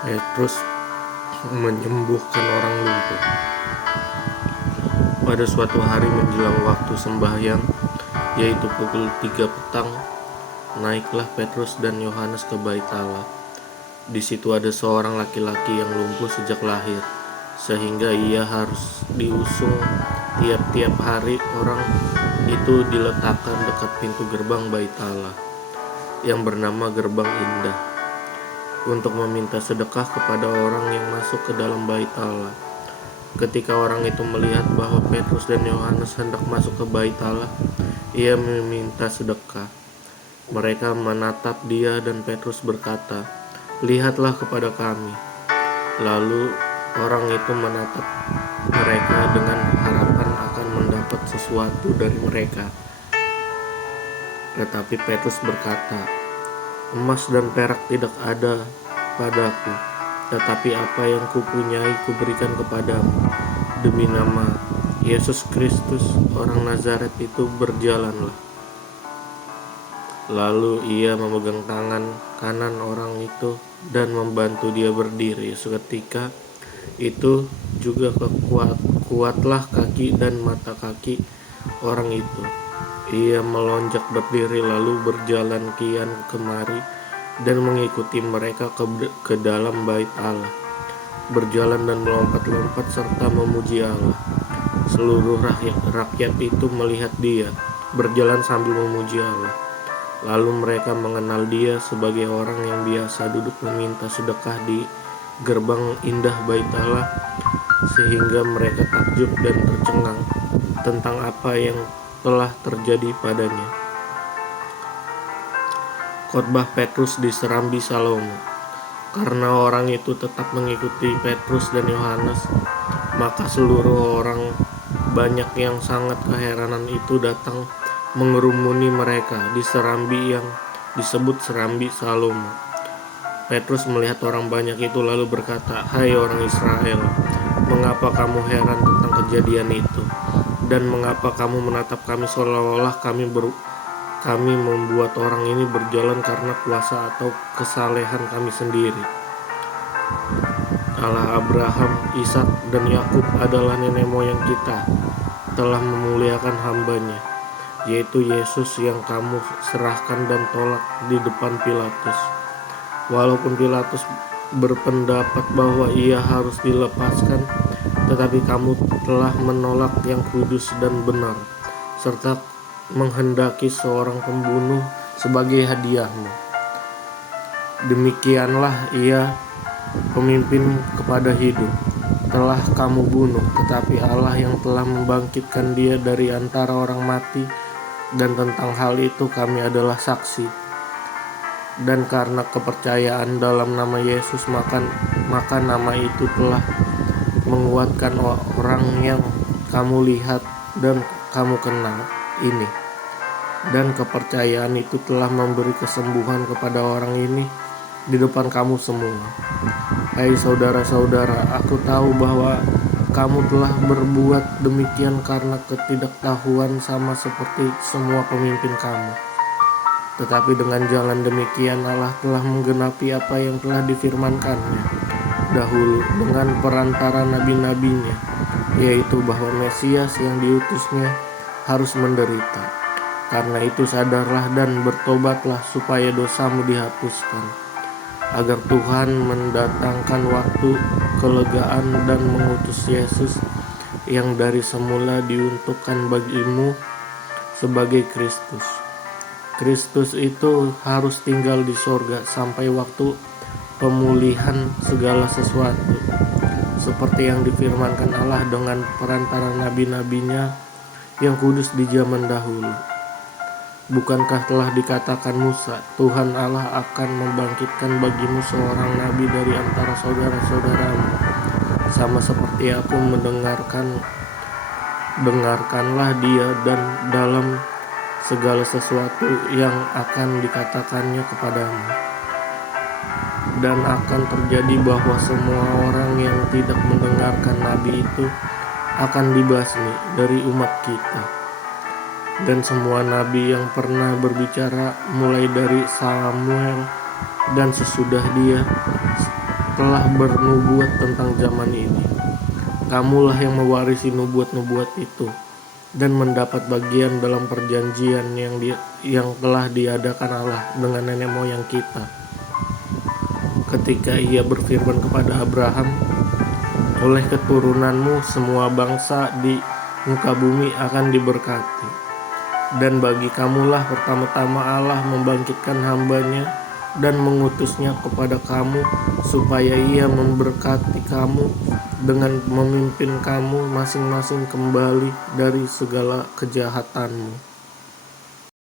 Petrus menyembuhkan orang lumpuh. Pada suatu hari menjelang waktu sembahyang, yaitu pukul 3 petang, naiklah Petrus dan Yohanes ke bait Allah. Di situ ada seorang laki-laki yang lumpuh sejak lahir, sehingga ia harus diusung tiap-tiap hari. Orang itu diletakkan dekat pintu gerbang bait Allah, yang bernama Gerbang Indah, untuk meminta sedekah kepada orang yang masuk ke dalam bait Allah. Ketika orang itu melihat bahwa Petrus dan Yohanes hendak masuk ke bait Allah, ia meminta sedekah. Mereka menatap dia dan Petrus berkata, "Lihatlah kepada kami." Lalu orang itu menatap mereka dengan harapan akan mendapat sesuatu dari mereka. Tetapi Petrus berkata, "Emas dan perak tidak ada padaku, tetapi apa yang kupunyai kuberikan kepadamu. Demi nama Yesus Kristus, orang Nazaret itu, berjalanlah." Lalu ia memegang tangan kanan orang itu dan membantu dia berdiri. Seketika itu juga kuatlah kaki dan mata kaki orang itu. Ia melonjak berdiri lalu berjalan kian kemari dan mengikuti mereka ke dalam bait Allah, berjalan dan melompat-lompat serta memuji Allah. Seluruh rakyat itu melihat dia berjalan sambil memuji Allah. Lalu mereka mengenal dia sebagai orang yang biasa duduk meminta sedekah di gerbang indah bait Allah, sehingga mereka takjub dan tercengang tentang apa yang telah terjadi padanya. Khotbah Petrus di Serambi Salomo. Karena orang itu tetap mengikuti Petrus dan Yohanes, maka seluruh orang banyak yang sangat keheranan itu datang mengerumuni mereka di serambi yang disebut Serambi Salomo. Petrus melihat orang banyak itu lalu berkata, "Hai orang Israel, mengapa kamu heran tentang kejadian itu? Dan mengapa kamu menatap kami seolah-olah kami membuat orang ini berjalan karena kuasa atau kesalehan kami sendiri? Allah Abraham, Ishak, dan Yakub adalah nenek moyang kita, telah memuliakan hambanya, yaitu Yesus yang kamu serahkan dan tolak di depan Pilatus. Walaupun Pilatus berpendapat bahwa ia harus dilepaskan, tetapi kamu telah menolak yang kudus dan benar, serta menghendaki seorang pembunuh sebagai hadiahmu. Demikianlah ia, pemimpin kepada hidup, telah kamu bunuh, tetapi Allah yang telah membangkitkan dia dari antara orang mati, dan tentang hal itu kami adalah saksi. Dan karena kepercayaan dalam nama Yesus, maka nama itu telah menguatkan orang yang kamu lihat dan kamu kenal ini. Dan kepercayaan itu telah memberi kesembuhan kepada orang ini di depan kamu semua. Hai saudara-saudara, aku tahu bahwa kamu telah berbuat demikian karena ketidaktahuan sama seperti semua pemimpin kamu. Tetapi dengan jalan demikian Allah telah menggenapi apa yang telah difirmankannya dahulu dengan perantara nabi-nabinya, yaitu bahwa Mesias yang diutusnya harus menderita. Karena itu sadarlah dan bertobatlah supaya dosamu dihapuskan, agar Tuhan mendatangkan waktu kelegaan dan mengutus Yesus yang dari semula diuntukkan bagimu sebagai Kristus. Kristus itu harus tinggal di sorga sampai waktu pemulihan segala sesuatu, seperti yang difirmankan Allah dengan perantara nabi-nabinya yang kudus di zaman dahulu. Bukankah telah dikatakan Musa, Tuhan Allah akan membangkitkan bagimu seorang nabi dari antara saudara-saudaramu, sama seperti aku dengarkanlah dia dan dalam segala sesuatu yang akan dikatakannya kepadamu. Dan akan terjadi bahwa semua orang yang tidak mendengarkan nabi itu akan dibasmi dari umat kita. Dan semua nabi yang pernah berbicara mulai dari Samuel dan sesudah dia telah bernubuat tentang zaman ini. Kamulah yang mewarisi nubuat-nubuat itu dan mendapat bagian dalam perjanjian yang telah diadakan Allah dengan nenek moyang kita. Ketika Ia berfirman kepada Abraham, oleh keturunanmu semua bangsa di muka bumi akan diberkati. Dan bagi kamulah pertama-tama Allah membangkitkan hamba-Nya dan mengutusnya kepada kamu supaya Ia memberkati kamu dengan memimpin kamu masing-masing kembali dari segala kejahatanmu.